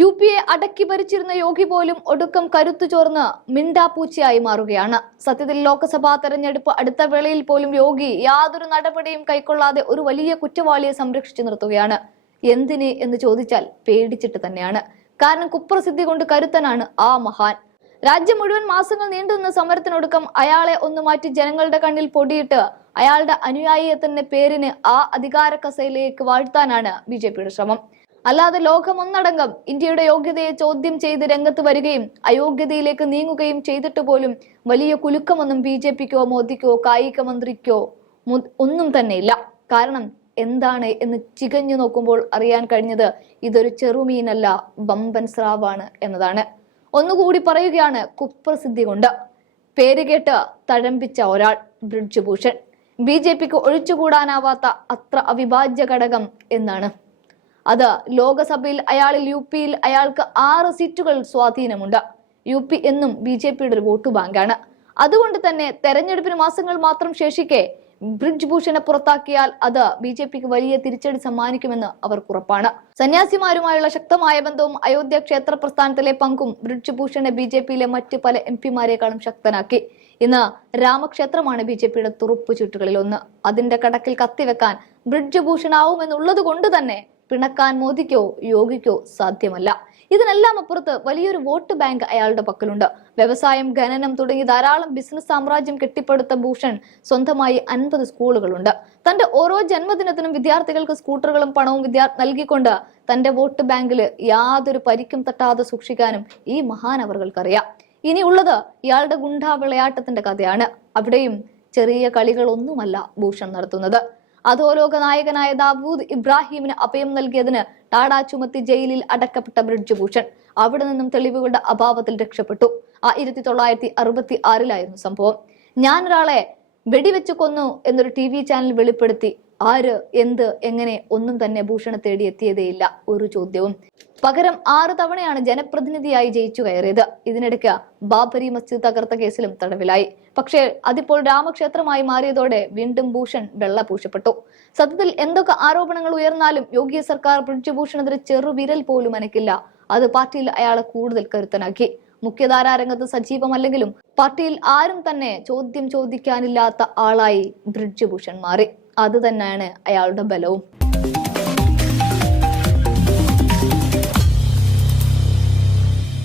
യുപിയെ അടക്കി ഭരിച്ചിരുന്ന യോഗി പോലും ഒടുക്കം കരുത്തു ചോർന്ന് മിണ്ടാപ്പൂച്ചയായി മാറുകയാണ്. സത്യത്തിൽ ലോക്സഭാ തെരഞ്ഞെടുപ്പ് അടുത്ത വേളയിൽ പോലും യോഗി യാതൊരു നടപടിയും കൈക്കൊള്ളാതെ ഒരു വലിയ കുറ്റവാളിയെ സംരക്ഷിച്ചു നിർത്തുകയാണ്. എന്തിന് എന്ന് ചോദിച്ചാൽ പേടിച്ചിട്ട് തന്നെയാണ്. കാരണം കുപ്രസിദ്ധി കൊണ്ട് കരുത്തനാണ് ആ മഹാൻ. രാജ്യം മുഴുവൻ മാസങ്ങൾ നീണ്ടുനിന്ന സമരത്തിനൊടുക്കം അയാളെ ഒന്ന് മാറ്റി ജനങ്ങളുടെ കണ്ണിൽ പൊടിയിട്ട് അയാളുടെ അനുയായിയെ തന്നെ പേരിന് ആ അധികാര കസേരയിലേക്ക് വാഴ്ത്താനാണ് ബിജെപിയുടെ ശ്രമം. അല്ലാതെ ലോകമൊന്നടങ്കം ഇന്ത്യയുടെ യോഗ്യതയെ ചോദ്യം ചെയ്ത് രംഗത്ത് വരികയും അയോഗ്യതയിലേക്ക് നീങ്ങുകയും ചെയ്തിട്ട് പോലും വലിയ കുലുക്കമൊന്നും ബിജെപിക്കോ മോദിക്കോ കായിക മന്ത്രിക്കോ ഒന്നും തന്നെയില്ല. കാരണം എന്താണ് എന്ന് ചികഞ്ഞു നോക്കുമ്പോൾ അറിയാൻ കഴിഞ്ഞത് ഇതൊരു ചെറുമീനല്ല, വമ്പൻ സ്രാവാണ് എന്നതാണ്. ഒന്നുകൂടി പറയുകയാണ്, കുപ്രസിദ്ധി കൊണ്ട് പേരുകേട്ട് തഴമ്പിച്ച ഒരാൾ ബ്രിഡ്ജ് ഭൂഷൺ. ബിജെപിക്ക് ഒഴിച്ചുകൂടാനാവാത്ത അത്ര അവിഭാജ്യ ഘടകം എന്നാണ് അത്. ലോകസഭയിൽ അയാളിൽ യുപിയിൽ അയാൾക്ക് 6 സീറ്റുകൾ സ്വാധീനമുണ്ട്. യുപി എന്നും ബിജെപിയുടെ ഒരു വോട്ട് ബാങ്കാണ്. അതുകൊണ്ട് തന്നെ തെരഞ്ഞെടുപ്പിന് മാസങ്ങൾ മാത്രം ശേഷിക്കെ ബ്രിഡ്ജ് ഭൂഷണെ പുറത്താക്കിയാൽ അത് ബിജെപിക്ക് വലിയ തിരിച്ചടി സമ്മാനിക്കുമെന്ന് അവർക്ക് ഉറപ്പാണ്. സന്യാസിമാരുമായുള്ള ശക്തമായ ബന്ധവും അയോധ്യ ക്ഷേത്ര പ്രസ്ഥാനത്തിലെ പങ്കും ബ്രിഡ്ജ് ഭൂഷണെ ബിജെപിയിലെ മറ്റ് പല എംപിമാരെക്കാളും ശക്തനാക്കി. ഇന്ന് രാമക്ഷേത്രമാണ് ബിജെപിയുടെ തുറുപ്പ് ചീട്ടുകളിൽ ഒന്ന്. അതിന്റെ കടക്കിൽ കത്തിവെക്കാൻ ബ്രിഡ്ജ് ഭൂഷണാവുമെന്നുള്ളത് കൊണ്ട് തന്നെ പിണക്കാൻ മോദിക്കോ യോഗിക്കോ സാധ്യമല്ല. ഇതിനെല്ലാം അപ്പുറത്ത് വലിയൊരു വോട്ട് ബാങ്ക് അയാളുടെ പക്കലുണ്ട്. വ്യവസായം, ഖനനം തുടങ്ങി ധാരാളം ബിസിനസ് സാമ്രാജ്യം കെട്ടിപ്പടുത്ത ഭൂഷൺ സ്വന്തമായി 50 സ്കൂളുകളുണ്ട്. തന്റെ ഓരോ ജന്മദിനത്തിനും വിദ്യാർത്ഥികൾക്ക് സ്കൂട്ടറുകളും പണവും നൽകിക്കൊണ്ട് തന്റെ വോട്ട് ബാങ്കിൽ യാതൊരു പരിക്കും തട്ടാതെ സൂക്ഷിക്കാനും ഈ മഹാനവർകൾക്കറിയാം. ഇനിയുള്ളത് ഇയാളുടെ ഗുണ്ടാ വിളയാട്ടത്തിന്റെ കഥയാണ്. അവിടെയും ചെറിയ കളികളൊന്നുമല്ല ഭൂഷൺ നടത്തുന്നത്. അധോലോക നായകനായ ദാവൂദ് ഇബ്രാഹിമിന് അഭയം നൽകിയതിന് ടാഡ ചുമത്തി ജയിലിൽ അടക്കപ്പെട്ട ബ്രിഡ്ജ് ഭൂഷൺ അവിടെ നിന്നും തെളിവുകളുടെ അഭാവത്തിൽ രക്ഷപ്പെട്ടു. 1966 സംഭവം. ഞാനൊരാളെ വെടിവെച്ചു കൊന്നു എന്നൊരു TV ചാനൽ വെളിപ്പെടുത്തി. ആര്, എന്ത്, എങ്ങനെ ഒന്നും തന്നെ ഭൂഷണെ തേടി എത്തിയതേയില്ല ഒരു ചോദ്യവും. പകരം 6 തവണയാണ് ജനപ്രതിനിധിയായി ജയിച്ചു കയറിയത്. ഇതിനിടയ്ക്ക് ബാബരി മസ്ജിദ് തകർത്ത കേസിലും തടവിലായി. പക്ഷേ അതിപ്പോൾ രാമക്ഷേത്രമായി മാറിയതോടെ വീണ്ടും ഭൂഷൺ വെള്ളപൂശപ്പെട്ടു. സത്യത്തിൽ എന്തൊക്കെ ആരോപണങ്ങൾ ഉയർന്നാലും യോഗി സർക്കാർ ബ്രിഡ്ജ് ഭൂഷണെതിരെ ചെറുവിരൽ പോലും അനക്കില്ല. അത് പാർട്ടിയിൽ അയാളെ കൂടുതൽ കരുത്തനാക്കി. മുഖ്യധാരാ രംഗത്ത് സജീവമല്ലെങ്കിലും പാർട്ടിയിൽ ആരും തന്നെ ചോദ്യം ചോദിക്കാനില്ലാത്ത ആളായി ബ്രിഡ്ജ് ഭൂഷൺ മാറി. അത് തന്നെയാണ് അയാളുടെ ബലവും.